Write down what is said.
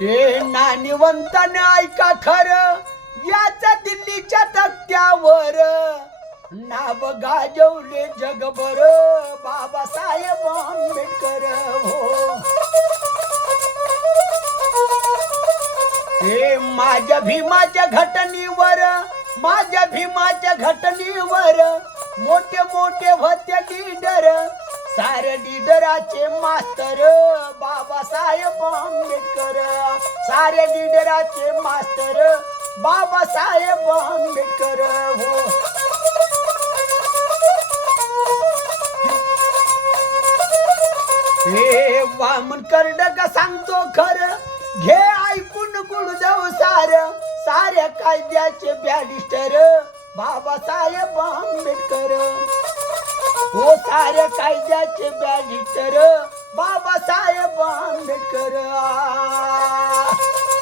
हे नानिवंताने ऐका खरं याचा दिल्लीच्या तक्त्यावर नाव गाजवले जगभर बाबासाहेब आंबेडकर हो. हे माझ्या भीमाच्या घटनेवर मोठे मोठे होते लीडर सारे लीडराचे मास्तर बाबासाहेब आंबेडकर. सारे लीडराचे मास्तर बाबासाहेब आंबेडकर हो. हे वामन कर्डक सांगतो खरं घे ऐकून गुरुदेव साऱ्या कायद्याचे बॅरिस्टर बाबासाहेब आंबेडकर हो. साऱ्या कायद्याचे बॅरिस्टर बाबासाहेब आंबेडकर